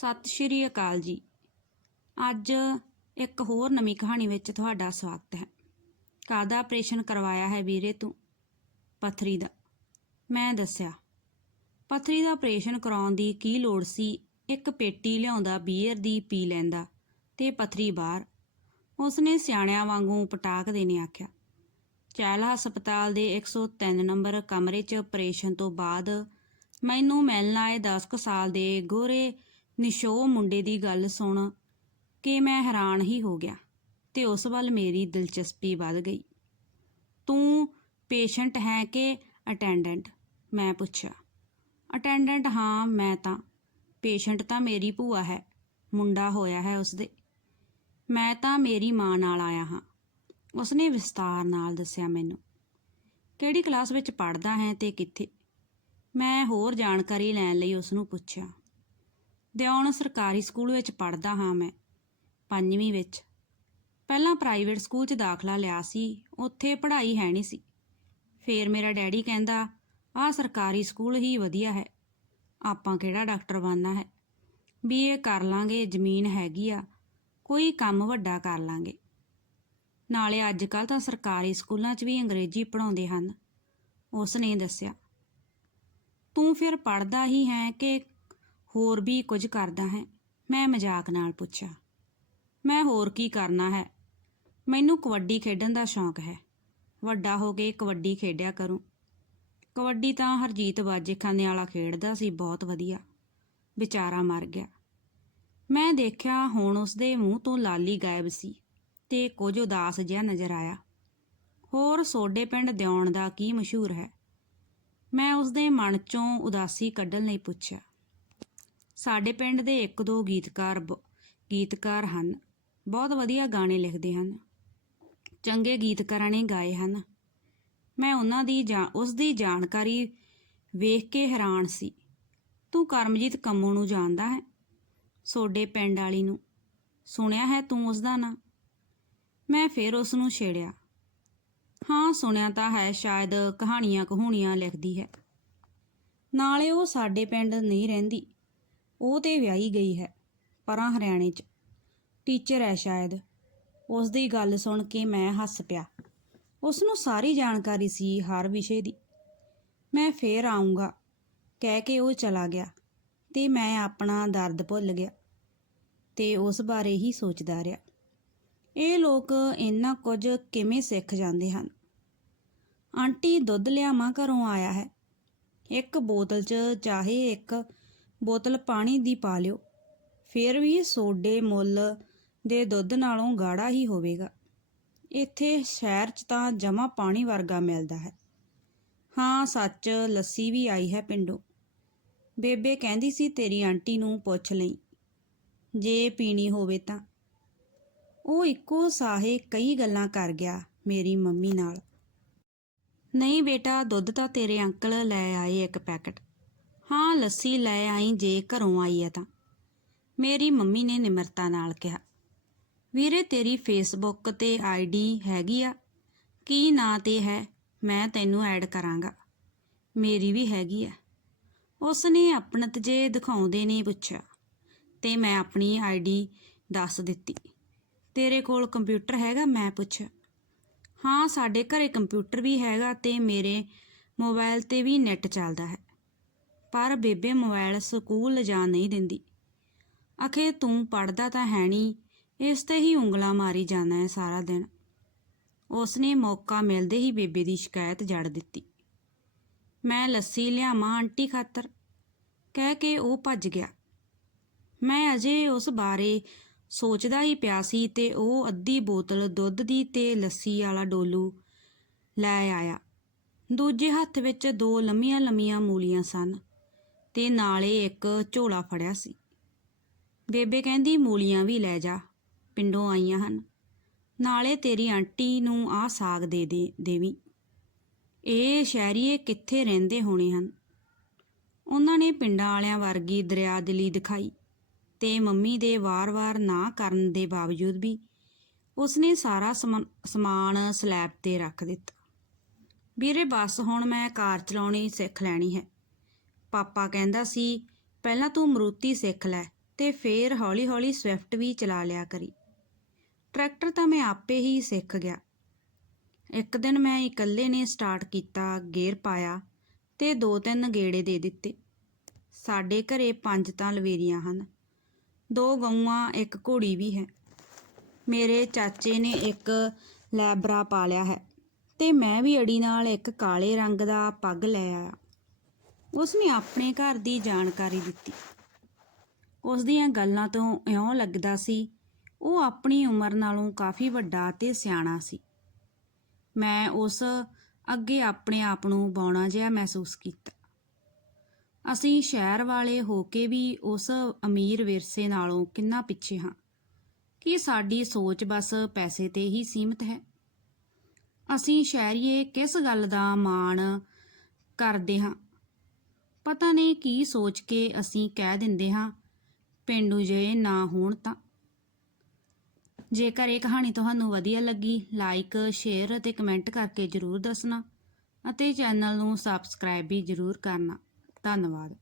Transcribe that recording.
ਸਤਿ ਸ਼੍ਰੀ ਅਕਾਲ ਜੀ। ਅੱਜ ਇੱਕ ਹੋਰ ਨਵੀਂ ਕਹਾਣੀ ਵਿੱਚ ਤੁਹਾਡਾ ਸਵਾਗਤ ਹੈ। ਕਾਹਦਾ ਆਪਰੇਸ਼ਨ ਕਰਵਾਇਆ ਹੈ ਵੀਰੇ ਤੂੰ? ਪਥਰੀ ਦਾ। ਮੈਂ ਦੱਸਿਆ, ਪਥਰੀ ਦਾ ਆਪਰੇਸ਼ਨ ਕਰਾਉਣ ਦੀ ਕੀ ਲੋੜ ਸੀ? ਇੱਕ ਪੇਟੀ ਲਿਆਉਂਦਾ, ਬੀਅਰ ਦੀ ਪੀ ਲੈਂਦਾ ਤੇ ਪਥਰੀ ਬਾਹਰ। ਉਸਨੇ ਸਿਆਣਿਆਂ ਵਾਂਗੂ ਪਟਾਕ ਦੇ ਨੇ ਆਖਿਆ ਚੈਲ ਹਸਪਤਾਲ ਦੇ 103 ਨੰਬਰ ਕਮਰੇ 'ਚ ਆਪਰੇਸ਼ਨ ਤੋਂ ਬਾਅਦ ਮੈਨੂੰ ਮਿਲਣ ਆਏ 10 ਕੁ ਸਾਲ ਦੇ ਗੋਰੇ ਨਿਸ਼ੋ ਮੁੰਡੇ ਦੀ ਗੱਲ ਸੁਣ ਕਿ ਮੈਂ ਹੈਰਾਨ ਹੀ ਹੋ ਗਿਆ ਤੇ ਉਸ ਵੱਲ ਮੇਰੀ ਦਿਲਚਸਪੀ ਵੱਧ ਗਈ। ਤੂੰ ਪੇਸ਼ੈਂਟ ਹੈ ਕਿ ਅਟੈਂਡੈਂਟ? ਮੈਂ ਪੁੱਛਿਆ। ਅਟੈਂਡੈਂਟ ਹਾਂ, ਮੈਂ ਤਾਂ। ਪੇਸ਼ੈਂਟ ਤਾਂ ਮੇਰੀ ਭੂਆ ਹੈ, ਮੁੰਡਾ ਹੋਇਆ ਹੈ ਉਸਦੇ। ਮੈਂ ਤਾਂ ਮੇਰੀ ਮਾਂ ਨਾਲ ਆਇਆ ਹਾਂ। ਉਸਨੇ ਵਿਸਤਾਰ ਨਾਲ ਦੱਸਿਆ ਮੈਨੂੰ। ਕਿਹੜੀ ਕਲਾਸ ਵਿੱਚ ਪੜ੍ਹਦਾ ਹੈ ਤੇ ਕਿੱਥੇ? ਮੈਂ ਹੋਰ ਜਾਣਕਾਰੀ ਲੈਣ ਲਈ ਉਸ ਨੂੰ ਪੁੱਛਿਆ। ਦਿਉਣ ਸਰਕਾਰੀ ਸਕੂਲ ਵਿੱਚ ਪੜ੍ਹਦਾ ਹਾਂ ਮੈਂ, ਪੰਜਵੀਂ ਵਿੱਚ। ਪਹਿਲਾਂ ਪ੍ਰਾਈਵੇਟ ਸਕੂਲ 'ਚ ਦਾਖਲਾ ਲਿਆ ਸੀ, ਉੱਥੇ ਪੜ੍ਹਾਈ ਹੈ ਨਹੀਂ ਸੀ। ਫੇਰ ਮੇਰਾ ਡੈਡੀ ਕਹਿੰਦਾ, ਆਹ ਸਰਕਾਰੀ ਸਕੂਲ ਹੀ ਵਧੀਆ ਹੈ। ਆਪਾਂ ਕਿਹੜਾ ਡਾਕਟਰ ਬਣਨਾ ਹੈ? ਬੀਏ ਕਰ ਲਾਂਗੇ, ਜ਼ਮੀਨ ਹੈਗੀ ਆ, ਕੋਈ ਕੰਮ ਵੱਡਾ ਕਰ ਲਾਂਗੇ। ਨਾਲੇ ਅੱਜ ਕੱਲ ਤਾਂ ਸਰਕਾਰੀ ਸਕੂਲਾਂ 'ਚ ਵੀ ਅੰਗਰੇਜ਼ੀ ਪੜ੍ਹਾਉਂਦੇ ਹਨ ਉਸ ਨੇ ਦੱਸਿਆ। ਤੂੰ ਫਿਰ ਪੜ੍ਹਦਾ ਹੀ ਹੈ ਕਿ ਹੋਰ ਵੀ ਕੁਝ ਕਰਦਾ ਹੈ। ਮੈਂ ਮਜ਼ਾਕ ਨਾਲ ਪੁੱਛਿਆ, ਮੈਂ ਹੋਰ ਕੀ ਕਰਨਾ ਹੈ? ਮੈਨੂੰ ਕਬੱਡੀ ਖੇਡਣ ਦਾ ਸ਼ੌਂਕ ਹੈ। ਵੱਡਾ ਹੋ ਕੇ ਕਬੱਡੀ ਖੇਡਿਆ ਕਰੂੰ। ਕਬੱਡੀ ਤਾਂ ਹਰਜੀਤ ਬਾਜੇ ਖਾਨੇ ਵਾਲਾ ਖੇਡਦਾ ਸੀ, ਬਹੁਤ ਵਧੀਆ। ਵਿਚਾਰਾ ਮਰ ਗਿਆ। ਮੈਂ ਦੇਖਿਆ ਹੁਣ ਉਸਦੇ ਮੂੰਹ ਤੋਂ ਲਾਲੀ ਗਾਇਬ ਸੀ ਤੇ ਕੁਝ ਉਦਾਸ ਜਿਹਾ ਨਜ਼ਰ ਆਇਆ। ਹੋਰ ਸੋਡੇ ਪਿੰਡ ਦਿਉਣ ਦਾ ਕੀ ਮਸ਼ਹੂਰ ਹੈ? ਮੈਂ ਉਸਦੇ ਮਨ ਚੋਂ ਉਦਾਸੀ ਕੱਢਣ ਲਈ ਪੁੱਛਿਆ ਸਾਡੇ ਪਿੰਡ ਦੇ ਇੱਕ ਦੋ ਗੀਤਕਾਰ ਬ- ਗੀਤਕਾਰ ਹਨ। ਬਹੁਤ ਵਧੀਆ ਗਾਣੇ ਲਿਖਦੇ ਹਨ। ਚੰਗੇ ਗੀਤਕਾਰਾਂ ਨੇ ਗਾਏ ਹਨ। ਮੈਂ ਉਹਨਾਂ ਦੀ ਜਾਂ, ਉਸ ਦੀ ਜਾਣਕਾਰੀ ਵੇਖ ਕੇ ਹੈਰਾਨ ਸੀ। ਤੂੰ ਕਰਮਜੀਤ ਕੰਮੂ ਨੂੰ ਜਾਣਦਾ ਹੈ? ਸੋਡੇ ਪਿੰਡ ਵਾਲੀ ਨੂੰ। ਸੁਣਿਆ ਹੈ ਤੂੰ ਉਸ ਦਾ ਨਾਂ? ਮੈਂ ਫਿਰ ਉਸ ਨੂੰ ਛੇੜਿਆ। ਹਾਂ, ਸੁਣਿਆ ਤਾਂ ਹੈ, ਸ਼ਾਇਦ ਕਹਾਣੀਆਂ ਕਹੂਣੀਆਂ ਲਿਖਦੀ ਹੈ। ਨਾਲੇ ਉਹ ਸਾਡੇ ਪਿੰਡ ਨਹੀਂ ਰਹਿੰਦੀ। ਉਹ ਤੇ ਵਿਆਹੀ ਗਈ ਹੈ, ਪਰਾਂ ਹਰਿਆਣੇ 'ਚ। ਟੀਚਰ ਹੈ ਸ਼ਾਇਦ। ਉਸ ਦੀ ਗੱਲ ਸੁਣ ਕੇ ਮੈਂ ਹੱਸ ਪਿਆ। ਉਸ ਨੂੰ ਸਾਰੀ ਜਾਣਕਾਰੀ ਸੀ ਹਰ ਵਿਸ਼ੇ ਦੀ। ਮੈਂ ਫੇਰ ਆਉਂਗਾ ਕਹਿ ਕੇ ਉਹ ਚਲਾ ਗਿਆ ਤੇ ਮੈਂ ਆਪਣਾ ਦਰਦ ਭੁੱਲ ਗਿਆ ਤੇ ਉਸ ਬਾਰੇ ਹੀ ਸੋਚਦਾ ਰਿਹਾ। ਇਹ ਲੋਕ ਇੰਨਾ ਕੁਝ ਕਿਵੇਂ ਸਿੱਖ ਜਾਂਦੇ ਹਨ? ਆਂਟੀ ਦੁੱਧ ਲਿਆਵਾਂ ਘਰੋਂ ਆਇਆ ਹੈ। ਇੱਕ ਬੋਤਲ 'ਚ ਚਾਹੇ ਇੱਕ ਬੋਤਲ ਪਾਣੀ ਦੀ ਪਾ ਲਿਓ। ਫਿਰ ਵੀ ਸੋਡੇ ਮੁੱਲ ਦੇ ਦੁੱਧ ਨਾਲੋਂ ਗਾੜਾ ਹੀ ਹੋਵੇਗਾ। ਇੱਥੇ ਸ਼ਹਿਰ 'ਚ ਤਾਂ ਜਮਾ ਪਾਣੀ ਵਰਗਾ ਮਿਲਦਾ ਹੈ। ਹਾਂ, ਸੱਚ ਲੱਸੀ ਵੀ ਆਈ ਹੈ ਪਿੰਡੋਂ। ਬੇਬੇ ਕਹਿੰਦੀ ਸੀ ਤੇਰੀ ਆਂਟੀ ਨੂੰ ਪੁੱਛ ਲਈ, ਜੇ ਪੀਣੀ ਹੋਵੇ ਤਾਂ। ਉਹ ਇੱਕੋ ਸਾਹੇ ਕਈ ਗੱਲਾਂ ਕਰ ਗਿਆ ਮੇਰੀ ਮੰਮੀ ਨਾਲ। ਨਹੀਂ ਬੇਟਾ, ਦੁੱਧ ਤਾਂ ਤੇਰੇ ਅੰਕਲ ਲੈ ਆਏ ਇੱਕ ਪੈਕਟ। ਹਾਂ, ਲੱਸੀ ਲੈ ਆਈ ਜੇ ਘਰੋਂ ਆਈ ਹੈ ਤਾਂ। ਮੇਰੀ ਮੰਮੀ ਨੇ ਨਿਮਰਤਾ ਨਾਲ ਕਿਹਾ, ਵੀਰੇ, ਤੇਰੀ ਫੇਸਬੁੱਕ ਤੇ ਆਈਡੀ ਹੈਗੀ ਆ। ਕੀ ਨਾਂ ਤੇ ਹੈ? ਮੈਂ ਤੈਨੂੰ ਐਡ ਕਰਾਂਗਾ। ਮੇਰੀ ਵੀ ਹੈਗੀ ਆ ਉਸ ਨੇ ਆਪਣਤ ਜੇ ਦਿਖਾਉਂਦੇ ਨੇ ਪੁੱਛਿਆ, ਤੇ ਮੈਂ ਆਪਣੀ ਆਈਡੀ ਦੱਸ ਦਿੱਤੀ। ਤੇਰੇ ਕੋਲ ਕੰਪਿਊਟਰ ਹੈਗਾ? ਮੈਂ ਪੁੱਛਿਆ, ਹਾਂ, ਸਾਡੇ ਘਰੇ ਕੰਪਿਊਟਰ ਵੀ ਹੈਗਾ ਤੇ ਮੇਰੇ ਮੋਬਾਈਲ ਤੇ ਵੀ ਨੈਟ ਚੱਲਦਾ ਹੈ। ਪਰ ਬੇਬੇ ਮੋਬਾਈਲ ਸਕੂਲ ਲਿਜਾ ਨਹੀਂ ਦਿੰਦੀ। ਅਖੇ ਤੂੰ ਪੜਦਾ ਤਾਂ ਹੈ ਨਹੀਂ ਇਸ ਤੇ ਹੀ ਉਂਗਲਾਂ ਮਾਰੀ ਜਾਂਦਾ ਹੈ ਸਾਰਾ ਦਿਨ। ਉਸਨੇ ਮੌਕਾ ਮਿਲਦੇ ਹੀ ਬੇਬੇ ਦੀ ਸ਼ਿਕਾਇਤ ਜੜ ਦਿੱਤੀ। ਮੈਂ ਲੱਸੀ ਲਿਆਵਾਂ ਆਂਟੀ ਖਾਤਰ। ਕਹਿ ਕੇ ਉਹ ਭੱਜ ਗਿਆ। ਮੈਂ ਅਜੇ ਉਸ ਬਾਰੇ ਸੋਚਦਾ ਹੀ ਪਿਆ ਸੀ ਤੇ ਉਹ ਅੱਧੀ ਬੋਤਲ ਦੁੱਧ ਦੀ ਤੇ ਲੱਸੀ ਵਾਲਾ ਡੋਲੂ ਲੈ ਆਇਆ। ਦੂਜੇ ਹੱਥ ਵਿੱਚ ਦੋ ਲੰਮੀਆਂ ਲੰਮੀਆਂ ਮੂਲੀਆਂ ਸਨ। ਤੇ ਨਾਲੇ ਇੱਕ ਝੋਲਾ ਫੜਿਆ ਸੀ। ਬੇਬੇ ਕਹਿੰਦੀ, ਮੂਲੀਆਂ ਵੀ ਲੈ ਜਾ, ਪਿੰਡੋਂ ਆਈਆਂ ਹਨ। ਨਾਲੇ ਤੇਰੀ ਆਂਟੀ ਨੂੰ ਆਹ ਸਾਗ ਦੇ ਦੇ, ਦੇਵੀ। ਇਹ ਸ਼ਹਿਰੀਏ ਕਿੱਥੇ ਰਹਿੰਦੇ ਹੋਣੇ ਹਨ? ਉਹਨਾਂ ਨੇ ਪਿੰਡਾਂ ਵਾਲਿਆਂ ਵਰਗੀ ਦਰਿਆਦਿਲੀ ਦਿਖਾਈ ਤੇ ਮੰਮੀ ਦੇ ਵਾਰ-ਵਾਰ ਨਾ ਕਰਨ ਦੇ ਬਾਵਜੂਦ ਵੀ ਉਸਨੇ ਸਾਰਾ ਸਮਾਨ ਸਲੈਬ ਤੇ ਰੱਖ ਦਿੱਤਾ। ਵੀਰੇ, ਬਸ ਹੁਣ ਮੈਂ ਕਾਰ ਚਲਾਉਣੀ ਸਿੱਖ ਲੈਣੀ ਹੈ। ਪਾਪਾ ਕਹਿੰਦਾ ਸੀ, ਪਹਿਲਾਂ ਤੂੰ ਮਰੂਤੀ ਸਿੱਖ ਲੈ ਤੇ ਫੇਰ ਹੌਲੀ-ਹੌਲੀ ਸਵਿਫਟ ਵੀ ਚਲਾ ਲਿਆ ਕਰੀ। ਟਰੈਕਟਰ ਤਾਂ ਮੈਂ ਆਪੇ ਹੀ ਸਿੱਖ ਗਿਆ। ਇੱਕ ਦਿਨ ਮੈਂ ਇਕੱਲੇ ਨੇ ਸਟਾਰਟ ਕੀਤਾ ਗੇਅਰ ਪਾਇਆ ਤੇ ਦੋ ਤਿੰਨ ਗੇੜੇ ਦੇ ਦਿੱਤੇ। ਸਾਡੇ ਘਰੇ ਪੰਜ ਤਾਂ ਲਵੇਰੀਆਂ ਹਨ। ਦੋ ਗਊਆਂ, ਇੱਕ ਘੋੜੀ ਵੀ ਹੈ। ਮੇਰੇ ਚਾਚੇ ਨੇ ਇੱਕ ਲੈਬਰਾ ਪਾਲਿਆ ਹੈ ਤੇ ਮੈਂ ਵੀ ਅੜੀ ਨਾਲ ਇੱਕ ਕਾਲੇ ਰੰਗ ਦਾ ਪੱਗ ਲੈ ਆਇਆ। ਉਸ ਨੇ ਆਪਣੇ ਘਰ ਦੀ ਜਾਣਕਾਰੀ ਦਿੱਤੀ। ਉਸ ਦੀਆਂ ਗੱਲਾਂ ਤੋਂ ਇਉਂ ਲੱਗਦਾ ਸੀ, ਉਹ ਆਪਣੀ ਉਮਰ ਨਾਲੋਂ ਕਾਫੀ ਵੱਡਾ ਤੇ ਸਿਆਣਾ ਸੀ। ਮੈਂ ਉਸ ਅੱਗੇ ਆਪਣੇ ਆਪ ਨੂੰ ਬੌਣਾ ਜਿਹਾ ਮਹਿਸੂਸ ਕੀਤਾ। ਅਸੀਂ ਸ਼ਹਿਰ ਵਾਲੇ ਹੋ ਕੇ ਵੀ ਉਸ ਅਮੀਰ ਵਿਰਸੇ ਨਾਲੋਂ ਕਿੰਨਾ ਪਿੱਛੇ ਹਾਂ? ਕਿ ਸਾਡੀ ਸੋਚ ਬਸ ਪੈਸੇ ਤੇ ਹੀ ਸੀਮਿਤ ਹੈ? ਅਸੀਂ ਸ਼ਹਿਰੀਏ ਕਿਸ ਗੱਲ ਦਾ ਮਾਣ ਕਰਦੇ ਹਾਂ? ਪਤਾ ਨਹੀਂ ਕੀ ਸੋਚ ਕੇ ਅਸੀਂ ਕਹਿ ਦਿੰਦੇ ਹਾਂ, ਪਿੰਡੂ ਜੇ ਨਾ ਹੋਣ ਤਾਂ ਜੇਕਰ ਇਹ ਕਹਾਣੀ ਤੁਹਾਨੂੰ ਵਧੀਆ ਲੱਗੀ ਲਾਈਕ ਸ਼ੇਅਰ ਅਤੇ ਕਮੈਂਟ ਕਰਕੇ ਜਰੂਰ ਦੱਸਣਾ ਅਤੇ ਚੈਨਲ ਨੂੰ ਸਬਸਕ੍ਰਾਈਬ ਵੀ ਜਰੂਰ ਕਰਨਾ। ਧੰਨਵਾਦ।